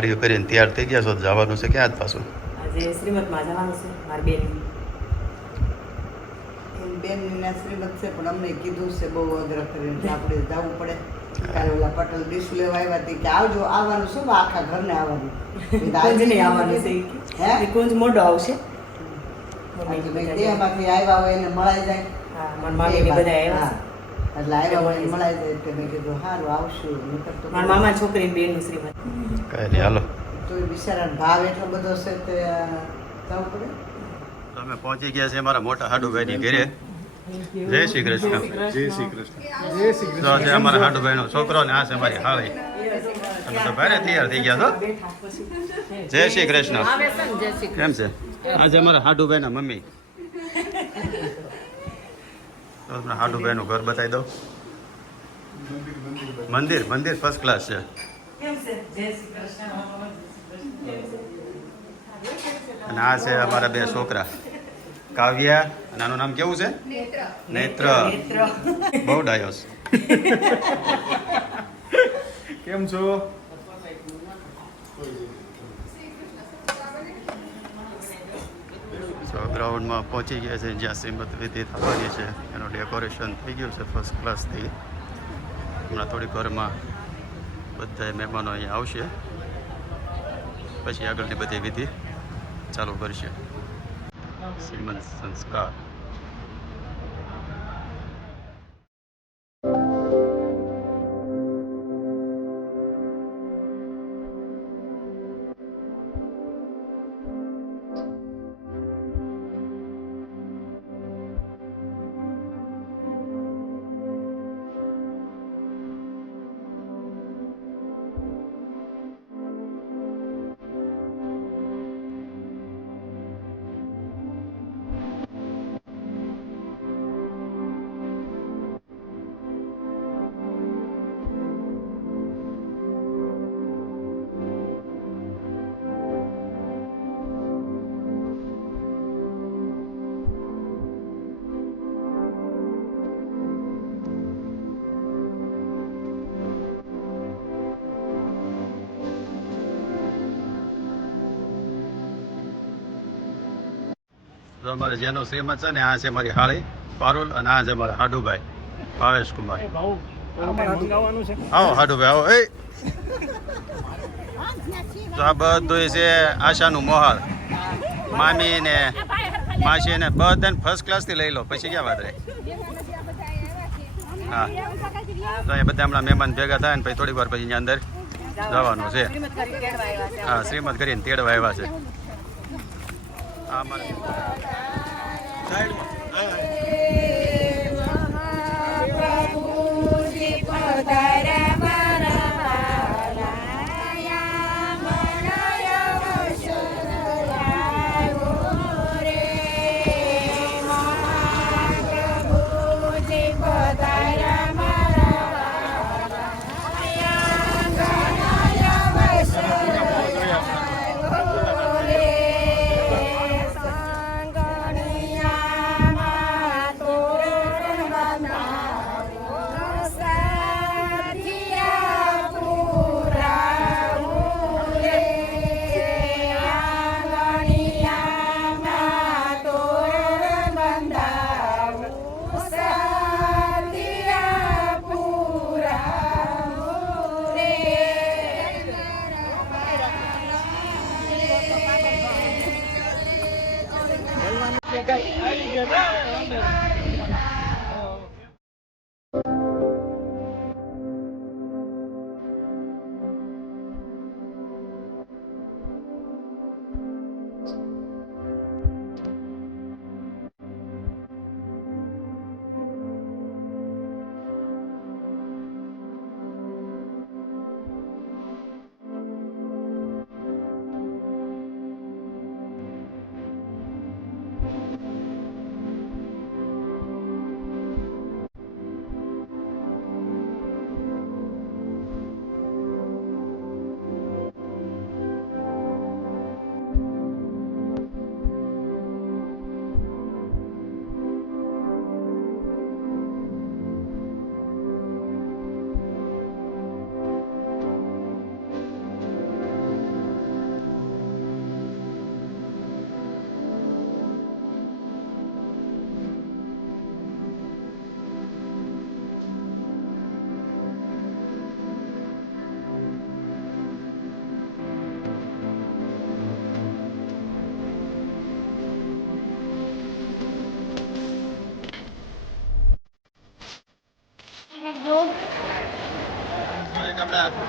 હાડીઓ કરીને તૈયાર થઈ ગયા છો જવાનું છે ક્યાં જ પાછું? આજે શ્રીમતમાં જવાનું છે મારી બેન. બેનના શ્રીમત છે પણ અમને કીધું છે બહુ અગ્રહ કરીને આપણે જવું પડે. કાલે ઓલા પટેલ ડીશ લેવા આવ્યા હતી કે આવજો આવવાનું શું આખા ઘરને આવવાનું? મેં નહીં આવવાનું છે હે? એ મોઢો આવશે. દેહમાંથી આવ્યા હોય એને મળાઈ જાય. હા મારા મામી બધા આવ્યા હા. એટલે આવ્યા હોય એને મળાઈ જાય એટલે મેં કીધું સારું આવશું. નહીંતર છે તો મારા મામા છોકરી બેનનું શ્રીમત. હાલો. તોય બિચારાનો ભાવ એટલો બધો છે તે અ, જવું પડે? અમે પહોંચી ગયા છે મારા મોટા હાડુભાઈની ઘરે. જય શ્રી કૃષ્ણ. જય શ્રી કૃષ્ણ. જય શ્રી કૃષ્ણ. છે અમારા હાડુભાઈનો છોકરો ને આ છે મારી હાળી. તમે તો ભારે તૈયાર થઈ ગયા છો. જય શ્રી કૃષ્ણ. કેમ છે? આજે અમારા હાડુભાઈના મમ્મી તો તમને હાડુભાઈનું ઘર બતાવી દઉં. મંદિર મંદિર ફર્સ્ટ ક્લાસ છે. અને આ છે અમારા બે છોકરા. કાવ્યા અને આનું નામ કેવું છે? નેત્ર. બહુ ડાયોસ. કેમ છો? ગ્રાઉન્ડમાં પહોંચી ગયા છે જ્યાં શ્રીમદ વિધિ થવાની છે. એનું ડેકોરેશન થઈ ગયું છે ફર્સ્ટ ક્લાસથી હમણાં થોડીક વારમાં બધા મહેમાનો અહીંયા આવશે. પછી આગળની બધી વિધિ ચાલુ કરશે. શ્રીમદ સંસ્કાર. અમારે જેનો શ્રીમંત છે ને આ છે મારી હાળી પારુલ અને આ છે મારા હાડુભાઈ ભાવેશ કુમાર. આવો હાડુભાઈ આવો એ. તો આ બધું છે આશાનું મોહર. મામી ને માસી ને બધાને ફર્સ્ટ ક્લાસથી લઈ લો પછી ક્યાં વાત રહી? હા. તો અહીંયા બધા હમણાં મહેમાન ભેગા થાય ને પછી થોડીક વાર પછી અંદર જવાનું છે. હા શ્રીમદ કરીને તેડવા આવ્યા છે. હા મારે સાથી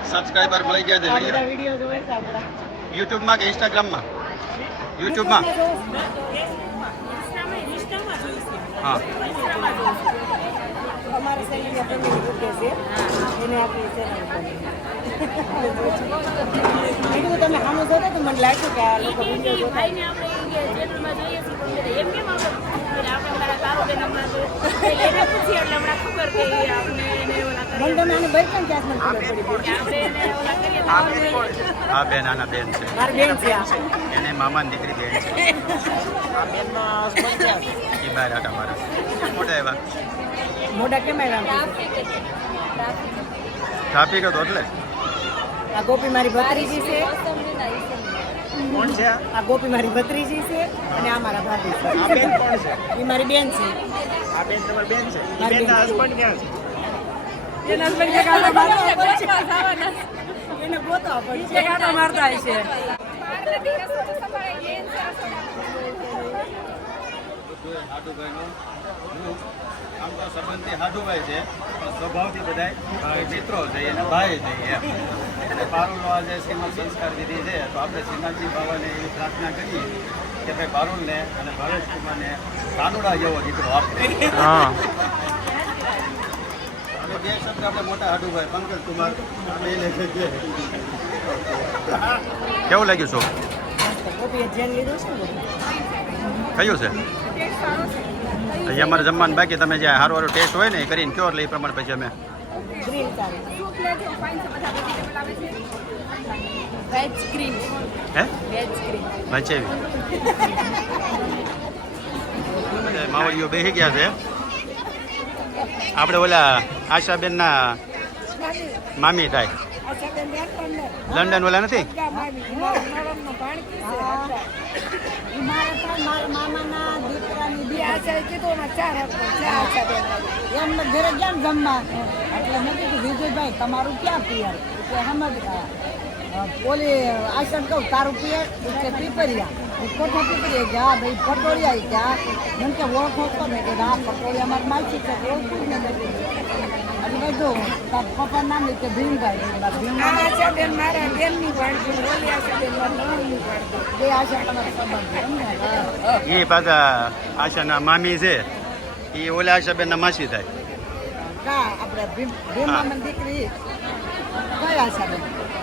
સબસ્ક્રાઈબર મળી ગયા છે બધા વીડિયો જોવે છે આપણા. યુટ્યુબમાં કે ઇન્સ્ટાગ્રામમાં યુટ્યુબમાં હા. અમારા સેલિબ્રિટી ફેમિલી ગ્રુપ છે એને આપણી ચેનલ પર કીધું તમે સામે જોતા તો મને લાગ્યું કે આ લોકો વીડિયો જોતા ભાઈને આપણે જેટલમાં જોઈએ છીએ પણ એમ કેમ આપણે આપણે અમારા તારો બેન હમણાં તો એને પૂછીએ એટલે હમણાં ખબર કે આપણે એને ઓલા મને કરીએ ભાઈ પણ ક્યાંક મને ખબર પડી કે આપણે એને ઓલા કરીએ તો આપણે આ બેન આના બેન છે. મારી બેન છે આ. એને મામાની દીકરી બેન છે. એ બહાર આટા મારે. મોટા એવા. મોઢા કેમ આવ્યા ટ્રાફિક હતો એટલે. આ ગોપી મારી ભત્રીજી છે. કોણ છે આ? આ ગોપી મારી ભત્રીજી છે અને આ મારા ભાભી છે. આ બેન કોણ છે? એ મારી બેન છે. આ બેન તમારી બેન છે? બેનના ક્યાં છે? એના હસબન્ડ આમ તો સંબંધી હાડુભાઈ છે સ્વભાવથી બધા મિત્રો છે એને ભાઈ છે એમ એટલે પારુલનો આ જે શ્રીમદ સંસ્કાર વિધિ છે. તો આપણે શ્રીનાથજી બાબાને એવી પ્રાર્થના કરીએ કે ભાઈ પારુલને અને ભાવેશ કુમારને કાનુડા જેવો દીકરો આપે બે શબ્દ આપણે મોટા હાડુભાઈ પંકજ કુમાર એને કેવું લાગ્યું શું ગોપીએ જેન લીધું છે ને કયું છે? અહીંયા અમારે જમવાનું બાકી તમે જે સારું સારું ટેસ્ટ હોય ને એ કરીને કયો એટલે એ પ્રમાણે પછી અમે હે? માવડીઓ બેસી ગયા છે. આપણે ઓલા આશાબેનના મામી થાય. લંડન ઓલા નથી? ઘરે ગયા જમવા એટલે મેં કીધું વિજયભાઈ તમારું ક્યાં પિયર ઓલી આશા કહું તારું કે પીપરિયા. કોઠા પીપરિયા કે હા ભાઈ પટોળિયા કે હા મને કે ઓળખો તો ને કે હા પટોળિયા મારી માલથી છે કે ઓળખું ને એટલે મેં તાર પપ્પા નામ કે ભીમભાઈ બેન મારા બેનની ઓલી આશા બેન મારા નણંદની બે આશા તમારા સંબંધ છે એ પાછા આશાના મામી છે એ ઓલા આશાબેનના માસી થાય. કા આપણે ભીમ ભીમામાં દીકરી? કઈ આશા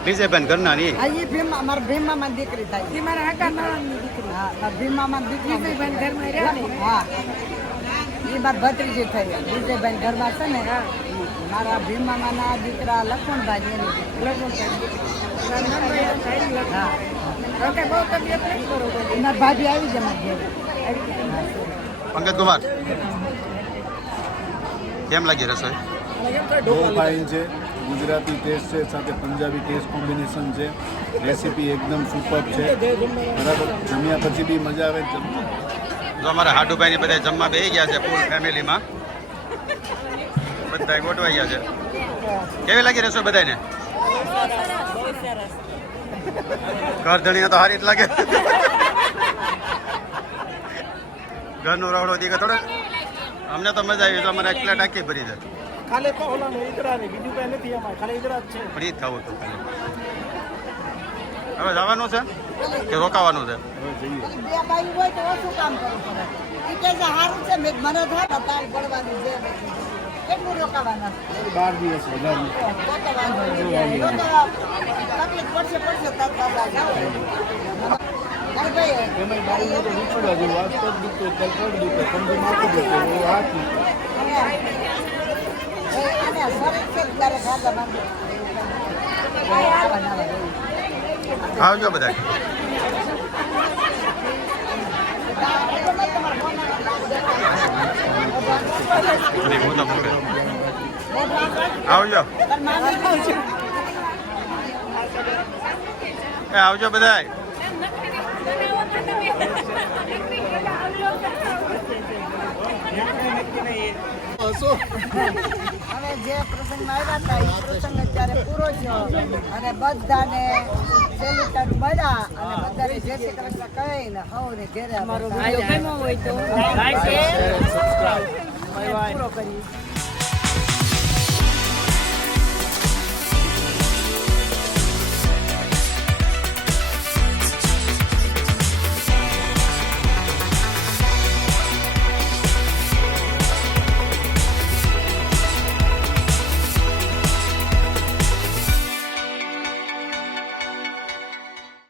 બેન વિજયબેન ઘરના ની આ ઈ ભીમ મારા ભીમામાં દીકરી થાય. ઈ મારા હાકા નણંદની દીકરી. હા મારા ભીમામાં દીકરી વિજયભાઈ ઘરમાં રહ્યા ને? હા. ઈ મારા ભત્રીજી થઈ વિજયભાઈ ઘરમાં છે ને મારા ભીમામાના દીકરા લખમણભાઈ એની લખમણભાઈ હા. ઓકે બહુ તબિયત બરોબર. ભાભી આવી જ અમારા ઘેર. પંકજ કુમાર કેમ લાગી રસોઈ? બહુ ફાઇન છે. ગુજરાતી ટેસ્ટ છે, સાથે પંજાબી ટેસ્ટ કોમ્બિનેશન છે. રેસીપી એકદમ સુપર છે. બરાબર? જમ્યા પછી બી મજા આવે જો અમારા હાડુભાઈ ને બધા જમવા બેસી ગયા છે ફૂલ ફેમિલીમાં બધા ગોઠવાઈ ગયા છે. કેવી લાગી રસોઈ બધાને ઘર ધણીને તો સારી જ લાગે. ઘરનો રવડો દીકરો થોડો અમને તો મજા આવી તો અમારે એકલા ટાંકી ભરી દે. ખાલી તો ઓલા ઈદરા ને બીજું કઈ નથી એમાં ખાલી ઈદરા જ છે. ફ્રી થવું તો ખાલી. હવે જવાનું છે? કે રોકાવાનું છે? બે બાઈ હોય તો ઓછું કામ કરવું પડે? ઈ કે છે સારું છે મેં મને થાય ને તાર પડવાનું છે. કેટલું રોકાવાના? બાર દિવસ વધારે તો તો વાંધો નહીં. તો તો તકલીફ પડશે પડશે તાર ભાઈ એમાં બારીને તો વિચડવા જેવું આજ પગ દુખતો કાલ પગ દુખતો સમજી માથું દુખતો એવું હાથ દુખતો. અને શરીર છે ત્યારે ખાધા માંગે આવજો બધા અને હું તો મૂકે આવજો એ આવજો બધા હવે જે પ્રસંગમાં આવ્યા હતા એ પ્રસંગ અત્યારે પૂરો થયો. અને બધાને સેલિટર મળ્યા અને બધાને જય શ્રી કૃષ્ણ કહીને હવને ઘેરે અમારો હોય તો પૂરો કરી